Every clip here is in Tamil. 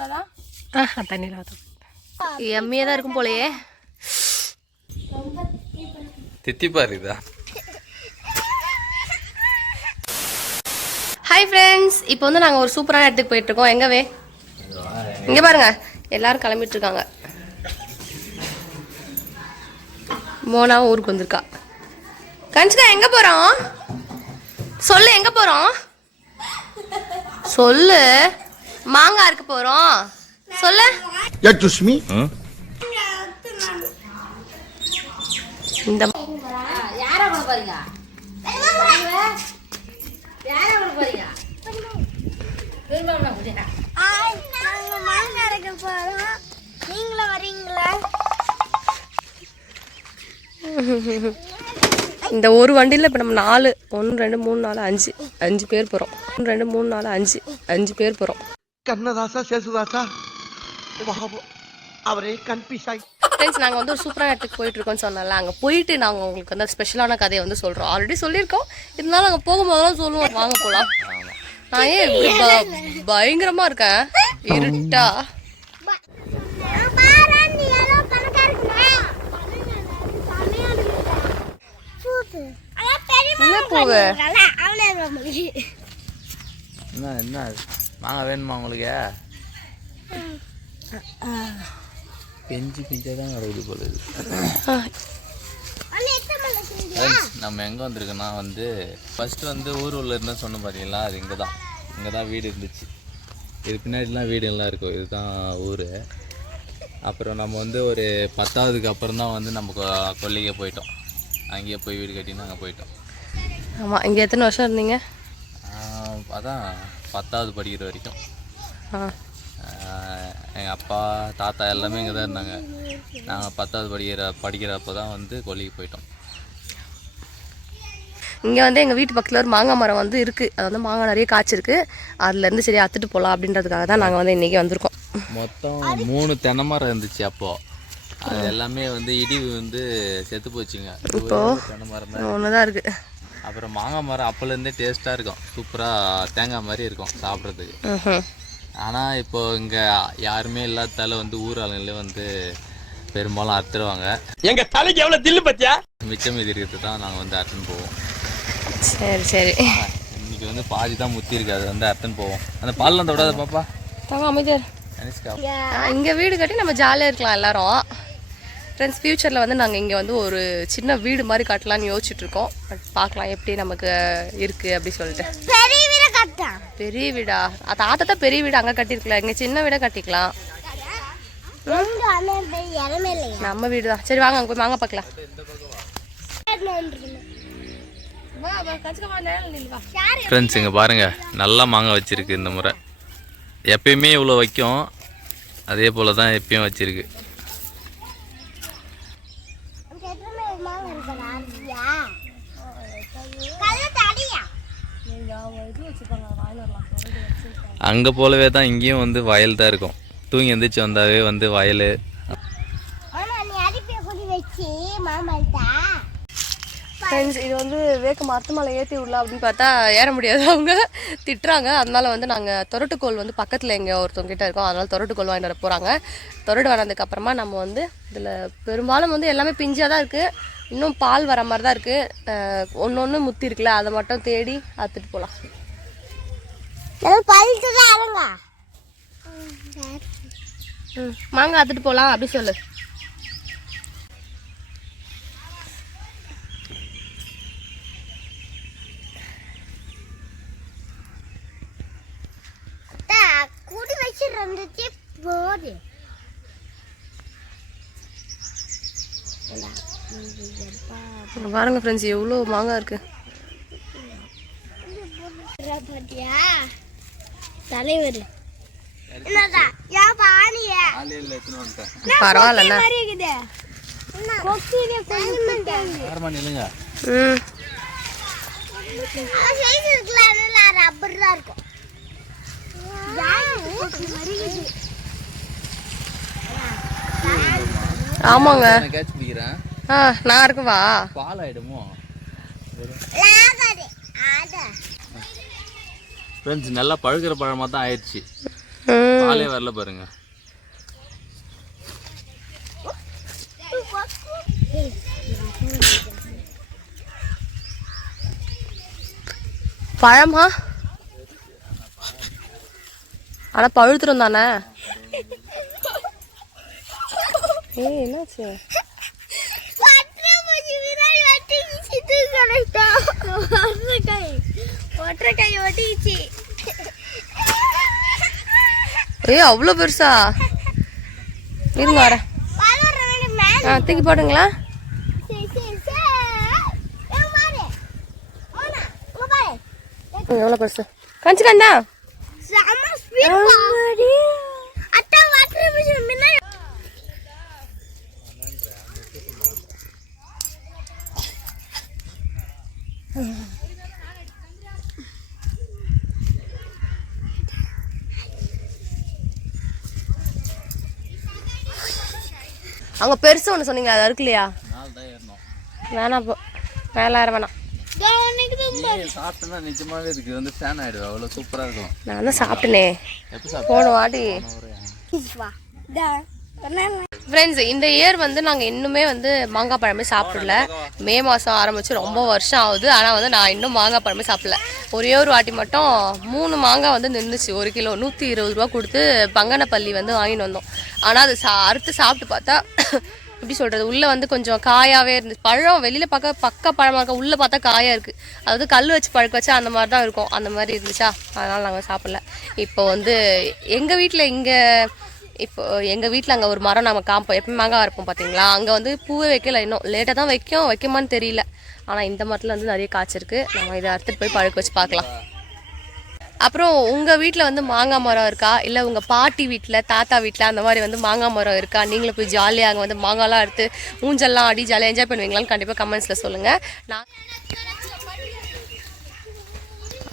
ஊற்றக்கூடாதா ஆ தண்ணியில் எம்மியாக தான் இருக்கும் போலயே. தித்திப்பா இருக்குதா ஹாய் ஃப்ரெண்ட்ஸ் இப்போ வந்து நாங்கள் ஒரு சூப்பரான இடத்துக்கு போயிட்டு இருக்கோம் எங்கவே இங்கே பாருங்க. எல்லாரும் கிளம்பிட்டு இருக்காங்க மோனாவும் ஊருக்கு வந்திருக்கா. கன்சிகா எங்க போறோம்? சொல்லு எங்க போறோம்? சொல்லு. மாங்காய் இருக்க போறோம். சொல்லு. சுஷ்மி இந்த யாரை கொண்டு போறீங்க? யாரை கொண்டு போறீங்க? திரும்ப முடியா? நாங்க மாங்காய் அரைக்க போறோம். நீங்களும் வரீங்களா? இந்த ஒரு வண்டியில் இப்போ நம்ம நாலு ஒன்று ரெண்டு மூணு நாலு அஞ்சு. அஞ்சு பேர் போகிறோம் ஒன்று ரெண்டு மூணு நாலு அஞ்சு. அஞ்சு பேர் போகிறோம் கண்ணதாசா சேசுதாசா. அவரே கன்ஃபியூஸ் ஆகி ஃப்ரெண்ட்ஸ் நாங்கள் வந்து ஒரு சூப்பரான இடத்துக்கு போயிட்டு இருக்கோம்னு சொன்னல அங்கே போயிட்டு நாங்கள் உங்களுக்கு வந்து ஸ்பெஷலான கதையை வந்து சொல்கிறோம் ஆல்ரெடி சொல்லியிருக்கோம். இருந்தாலும் அங்கே போகும்போதெல்லாம் சொல்லுவோம். வாங்க போகலாம் நான் ஏன் இப்படி ப- பயங்கரமா இருக்கேன்? இருட்டா. என்ன பூவு என்ன என்ன? மாங்காய் வேணுமா உங்களுக்கு? பெஞ்சு பிஞ்சா தான் கிடைக்குது போல நம்ம எங்கே வந்திருக்கோன்னா வந்து ஃபர்ஸ்ட் வந்து ஊர் உள்ள இருந்தா சொன்னோம் பார்த்தீங்களா அது இங்கே தான். இங்கே தான் வீடு இருந்துச்சு. இது பின்னாடிலாம் வீடுலாம் இருக்கும். இதுதான் ஊர். அப்புறம் நம்ம வந்து ஒரு பத்தாவதுக்கு அப்புறம் தான் வந்து நம்ம கொ- கொல்லிக்கே போயிட்டோம். அங்கேயே போய் வீடு கட்டின்னு அங்கே போயிட்டோம். ஆமாம் இங்கே எத்தனை வருஷம் இருந்தீங்க? அதான் பத்தாவது படிக்கிற வரைக்கும். எங்கள் அப்பா தாத்தா எல்லாமே இங்கே தான் இருந்தாங்க. நாங்கள் பத்தாவது படிக்கிற படிக்கிறப்போ தான் வந்து கொல்லிக்கு போயிட்டோம். இங்கே வந்து எங்கள் வீட்டு பக்கத்தில் ஒரு மாங்காய் மரம் வந்து இருக்குது அது வந்து மாங்காய் நிறைய காய்ச்சிருக்கு. அதுலேருந்து சரி அத்துட்டு போகலாம் அப்படின்றதுக்காக தான் நாங்கள் வந்து இன்றைக்கி வந்திருக்கோம். மொத்தம் மூணு தென்னை மரம் இருந்துச்சு அப்போது அது எல்லாமே வந்து இடி வந்து செத்து போச்சுங்க. இப்போ ஒன்று தான் இருக்குது அப்புறம் மாங்காய் மரம் அப்போலேருந்தே டேஸ்ட்டாக இருக்கும். சூப்பராக தேங்காய் மாதிரி இருக்கும் சாப்பிட்றதுக்கு. ஆனால் இப்போ இங்கே யாருமே இல்லாததால வந்து ஊர் ஆளுங்களே வந்து பெரும்பாலும் அறுத்துருவாங்க எங்க தலைக்கு எவ்வளவு தில்லு பத்தியா? மிச்சம் மீதி இருக்கிறது தான் நாங்கள் வந்து அறுத்துன்னு போவோம். சரி சரி. இன்னைக்கு வந்து பாதி தான் முத்தி இருக்கு. அது வந்து அறுத்துன்னு போவோம். அந்த பால்லாம் தொடாத பாப்பா. தாங்க அமைதியார் இங்கே வீடு கட்டி நம்ம ஜாலியாக இருக்கலாம் எல்லாரும். ஃப்ரெண்ட்ஸ் ஃப்யூச்சரில் வந்து நாங்கள் இங்கே வந்து ஒரு சின்ன வீடு மாதிரி கட்டலாம்னு யோசிச்சுட்டு இருக்கோம் பட் பார்க்கலாம் எப்படி நமக்கு இருக்குது அப்படி சொல்லிட்டு. பெரிய வீட தாத்தா தான் பெரிய வீடு அங்கே கட்டியிருக்கலாம் இங்கே சின்ன வீடை கட்டிக்கலாம். நம்ம வீடு தான். சரி வாங்க அங்கே போய் வாங்க பார்க்கலாம். ஃப்ரெண்ட்ஸ் இங்கே பாருங்கள் நல்லா மாங்காய் வச்சிருக்கு இந்த முறை. எப்பயுமே இவ்வளோ வைக்கும். அதே போல் தான் எப்பயும் வச்சிருக்கு எத்தனை மாங்காய் இருக்கா ஆரியா கல்ல தடியா அங்கே போலவே தான் இங்கேயும் வந்து வயல் தான் இருக்கும். தூங்கி எந்திரிச்சு வந்தாவே வந்து வயல். ஆனா நீ அடிப்பிய கொடி வச்சு மாமல்தா ஃப்ரெண்ட்ஸ் இது வந்து வேக்க மரத்து மலை ஏற்றி விடலாம் அப்படின்னு பார்த்தா ஏற முடியாது. அவங்க திட்டுறாங்க. அதனால வந்து நாங்கள் தொரட்டுக்கோல் வந்து பக்கத்தில் எங்கே ஒருத்தவங்க கிட்ட இருக்கோம். அதனால தொரட்டுக்கோல் வாங்கிட்டு வர போகிறாங்க தொரட்டு வந்ததுக்கு அப்புறமா நம்ம வந்து இதில் பெரும்பாலும் வந்து எல்லாமே பிஞ்சாக தான் இருக்குது இன்னும் பால் வர மாதிரி தான் இருக்குது ஒன்று ஒன்று முத்தி இருக்குல்ல அதை மட்டும் தேடி அறுத்துட்டு போகலாம் நான் பழுத்து தான் அரங்க ம் மாங்காய் அறுத்துட்டு போகலாம் அப்படி சொல்லு. குடி வச்சு போடு. இங்க பாருங்க ஃப்ரெண்ட்ஸ் எவ்வளோ மாங்காய் இருக்குது தலைவர். இருக்கும். ஆமாங்க. நான் இருக்குவா? பால் ஆட ஃப்ரெண்ட்ஸ் நல்லா பழுக்கிற பழமாக தான் ஆயிடுச்சு. பாலே வரல பாருங்க. பழமா? ஆனா பழுத்துரும் தானே? ஏய் என்னாச்சு? ஒற்றைக்காய் ஒட்டிச்சு. ஏய் அவ்வளோ பெருசா? இருங்க வரேன் ஆ தூக்கி போடுங்களா? எவ்வளோ பெருசு? கஞ்சி கண்டா அங்கே பெருசு ஒன்று சொன்னீங்க அது இருக்கு இல்லையா வேணாம் போ. மேலே ஏற வேணாம் சாப்பிட்டேன்னா நிஜமாவே வந்து ஃபேன் ஆயிடுவேன் அவ்வளோ சூப்பரா இருக்கும். நான் தான் சாப்பிட்டேனே. போன வாட்டி. ஃப்ரெண்ட்ஸ் இந்த இயர் வந்து நாங்கள் இன்னுமே வந்து மாங்காய் பழமே சாப்பிடல. மே மாதம் ஆரம்பிச்சு ரொம்ப வருஷம் ஆகுது. ஆனால் வந்து நான் இன்னும் மாங்காய் பழமே சாப்பிடல. ஒரே ஒரு வாட்டி மட்டும் மூணு மாங்காய் வந்து நின்றுச்சு ஒரு கிலோ நூற்றி இருபது ரூபா கொடுத்து பங்கனப்பள்ளி வந்து வாங்கிட்டு வந்தோம். ஆனால் அது சா அறுத்து சாப்பிட்டு பார்த்தா எப்படி சொல்கிறது உள்ளே வந்து கொஞ்சம் காயாகவே இருந்துச்சு. பழம் வெளியில் பார்க்க பக்க பழமாக இருக்க உள்ளே பார்த்தா காயாக இருக்குது அதாவது கல் வச்சு பழுக்க வச்சா அந்த மாதிரி தான் இருக்கும். அந்த மாதிரி இருந்துச்சா? அதனால் நாங்கள் சாப்பிடல. இப்போ வந்து எங்கள் வீட்டில் இங்கே இப்போ எங்கள் வீட்டில் அங்கே ஒரு மரம் நம்ம காப்போம் எப்பயும் மாங்காய் இருப்போம் பார்த்தீங்களா அங்கே வந்து பூவே வைக்கல இன்னும் லேட்டாக தான் வைக்கும் வைக்குமான்னு தெரியல. ஆனால் இந்த மரத்தில் வந்து நிறைய காய்ச்சிருக்கு நம்ம இதை அறுத்துட்டு போய் பழுக்க வச்சு பார்க்கலாம். அப்புறம் உங்கள் வீட்டில் வந்து மாங்காய் மரம் இருக்கா? இல்லை உங்கள் பாட்டி வீட்டில் தாத்தா வீட்டில் அந்த மாதிரி வந்து மாங்காய் மரம் இருக்கா? நீங்களும் போய் ஜாலியாக அங்கே வந்து மாங்காய்லாம் எடுத்து ஊஞ்சல்லாம் ஆடி ஜாலியாக என்ஜாய் பண்ணுவீங்களான்னு கண்டிப்பாக கமெண்ட்ஸில் சொல்லுங்கள் நான்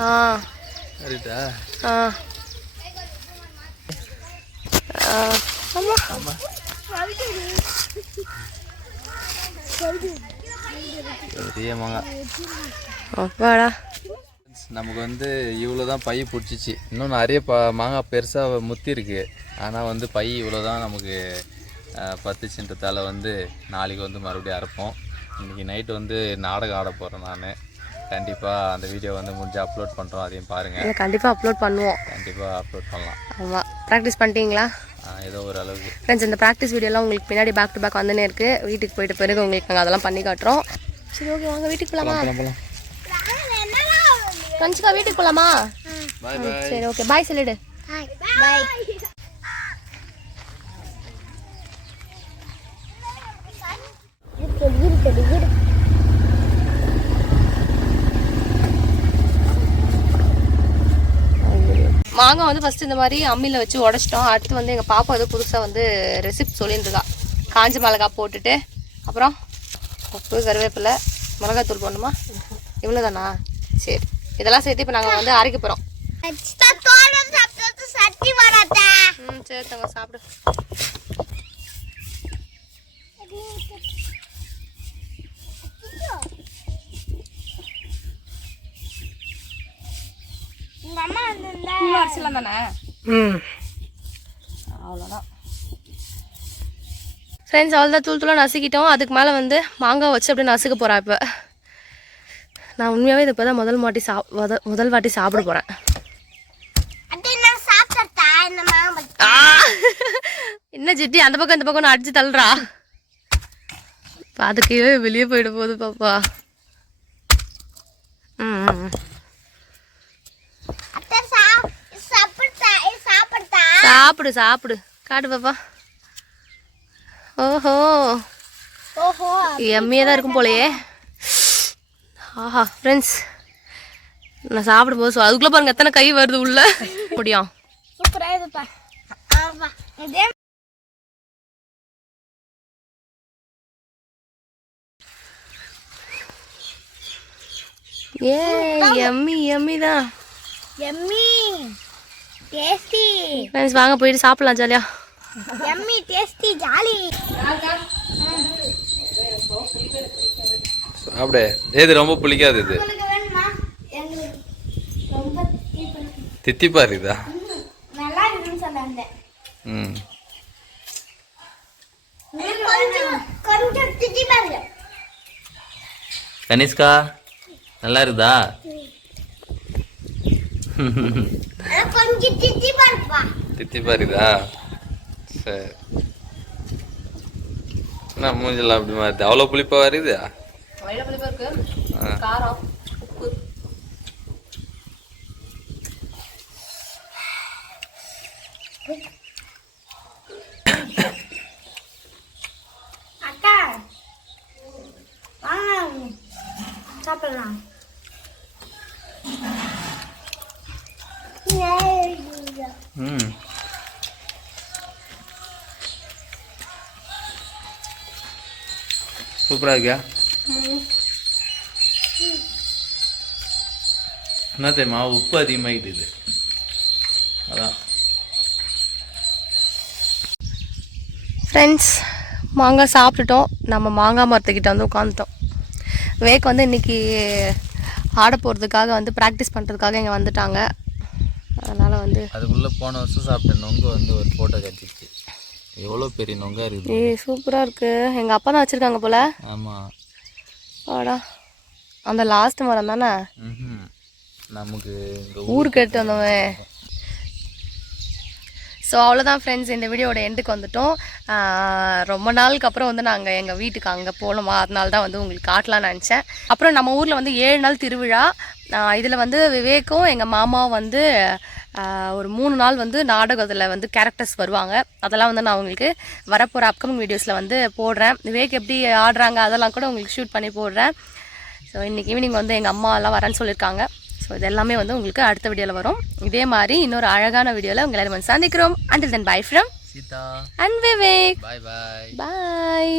ஆ. ஆ ஆ, ஆமா பெரிய மாங்காய் அப்பாடா நமக்கு வந்து இவ்வளோ தான் பை பிடிச்சிச்சு. இன்னும் நிறைய ப மாங்காய் பெருசாக முத்தி இருக்கு. ஆனால் வந்து பை இவ்வளோ தான் நமக்கு பத்துச்சுன்றதால வந்து நாளைக்கு வந்து மறுபடியும் அறுப்போம் இன்றைக்கி நைட்டு வந்து நாடகம் ஆட போகிறேன் நான். கண்டிப்பாக அந்த வீடியோ வந்து முடிஞ்சு அப்லோட் பண்ணுறோம் அதையும் பாருங்கள் கண்டிப்பாக அப்லோட் பண்ணுவோம். கண்டிப்பாக அப்லோட் பண்ணலாம். ஆமாம் ப்ராக்டிஸ் பண்ணிட்டீங்களா? ஏதோ ஒரு அளவுக்கு. ஃப்ரெண்ட்ஸ் இந்த ப்ராக்டிஸ் வீடியோலாம் உங்களுக்கு பின்னாடி பேக் டு பேக் வந்துனே இருக்குது வீட்டுக்கு போயிட்ட பிறகு உங்களுக்கு நாங்கள் அதெல்லாம் பண்ணி காட்டுறோம். சரி ஓகே வாங்க வீட்டுக்கு போகலாமா கஞ்சிக்கா வீட்டுக்கு போகலாமா சரி ஓகே பாய் சொல்லிடு. பாய் மாங்காய் வந்து ஃபஸ்ட்டு இந்த மாதிரி அம்மியில் வச்சு உடச்சிட்டோம். அடுத்து வந்து எங்கள் பாப்பா ஏதோ புதுசாக வந்து ரெசிப்ட் சொல்லியிருந்தா காஞ்ச மிளகாய் போட்டுட்டு அப்புறம் உப்பு கருவேப்பிலை மிளகாத்தூள் போடணுமா? இவ்வளோ தானா சரி. இதெல்லாம் சேர்த்து இப்போ நாங்கள் வந்து அரைக்க போகிறோம் ம் சரி தங்க சாப்பிடு. உங்க அம்மா வந்திருந்தா. அரிசிலாம் தானே? ம். அவ்வளோதான் ஃப்ரெண்ட்ஸ் அவ்வளோதான் தூள் தூளாக நசுக்கிட்டோம். அதுக்கு மேலே வந்து மாங்காய் வச்சு அப்படியே நசுக்க போகிறேன் இப்போ. நான் உண்மையாகவே இது இப்போ தான் முதல் வாட்டி சா முதல் முதல் வாட்டி சாப்பிட போகிறேன் என்ன ஜிட்டி அந்த பக்கம் இந்த பக்கம் நான் அடிச்சு தள்ளுறா? அதுக்கு வெளியே போயிட போகுது பாப்பா ம் ம், ம். அத்தை சாப் சாப்பிட்டா சாப்பிட்டா சாப்பிடு சாப்பிடு. காட்டு பாப்பா ஓஹோ. ஓஹோ எம்மியாக தான் இருக்கும் போலயே. ஆஹா ஃப்ரெண்ட்ஸ் நான் சாப்பிடும்போது சொ- அதுக்குள்ளே பாருங்க எத்தனை கை வருது உள்ள. முடியும் ஏ எம்மி எம்மி தான் எம்மி. டேஸ்டி ஃப்ரெண்ட்ஸ் வாங்க போயிட்டு சாப்பிடலாம் ஜாலியா எம்மி டேஸ்டி ஜாலி சாப்பிடு. ஏது ரொம்ப புளிக்காது இது. தித்திப்பா இருக்குதா நல்லா இருக்குன்னு சொன்னாங்க. ம். கனிஷ்கா நல்லா இருக்குதா? தித்திப்பா இருக்குதா சரி. என்ன மூஞ்செல்லாம் அப்படி மாதிரி அவ்வளோ புளிப்பா வருது? வயிறு புளிப்பா இருக்கு ஆ. காரம் உப்பு அக்கா வாங்க சாப்பிடலாம் ம் சூப்பராக இருக்கியா என்ன தெரியுமா உப்பு அதிகமாகிடுது அதான் ஃப்ரெண்ட்ஸ் மாங்காய் சாப்பிட்டுட்டோம் நம்ம மாங்காய் மரத்துக்கிட்ட வந்து உட்காந்துட்டோம் வேக் வந்து இன்னைக்கு ஆட போகிறதுக்காக வந்து ப்ராக்டிஸ் பண்ணுறதுக்காக இங்கே வந்துட்டாங்க வந்து அதுக்குள்ளே போன வருஷம் சாப்பிட்ட நொங்கு வந்து ஒரு ஃபோட்டோ கட்டிச்சு. எவ்வளோ பெரிய நொங்கா இருக்குது ஏய் சூப்பராக இருக்குது எங்கள் அப்பா தான் வச்சுருக்காங்க போல். ஆமாம் வாடா. அந்த லாஸ்ட் மரம் தானே? நமக்கு ஊருக்கு எடுத்து வந்தவன். ஸோ அவ்வளோதான் ஃப்ரெண்ட்ஸ் இந்த வீடியோட எண்டுக்கு வந்துட்டோம். ரொம்ப நாளுக்கு அப்புறம் வந்து நாங்கள் எங்கள் வீட்டுக்கு அங்கே போகணுமா அதனால தான் வந்து உங்களுக்கு காட்டலாம்னு நினச்சேன். அப்புறம் நம்ம ஊரில் வந்து ஏழு நாள் திருவிழா. இதில் வந்து விவேக்கும் எங்கள் மாமாவும் வந்து ஒரு மூணு நாள் வந்து நாடகத்தில் வந்து கேரக்டர்ஸ் வருவாங்க. அதெல்லாம் வந்து நான் உங்களுக்கு வரப்போகிற அப்கமிங் வீடியோஸில் வந்து போடுறேன். விவேக் எப்படி ஆடுறாங்க? அதெல்லாம் கூட உங்களுக்கு ஷூட் பண்ணி போடுறேன். ஸோ இன்றைக்கி ஈவினிங் வந்து எங்கள் அம்மா எல்லாம் வரேன்னு சொல்லியிருக்காங்க. ஸோ இது எல்லாமே வந்து உங்களுக்கு அடுத்த வீடியோவில் வரும். இதே மாதிரி இன்னொரு அழகான வீடியோவில் உங்களை எல்லாரும் வந்து சந்திக்கிறோம். Until then bye from Seetha. And Vivek bye bye bye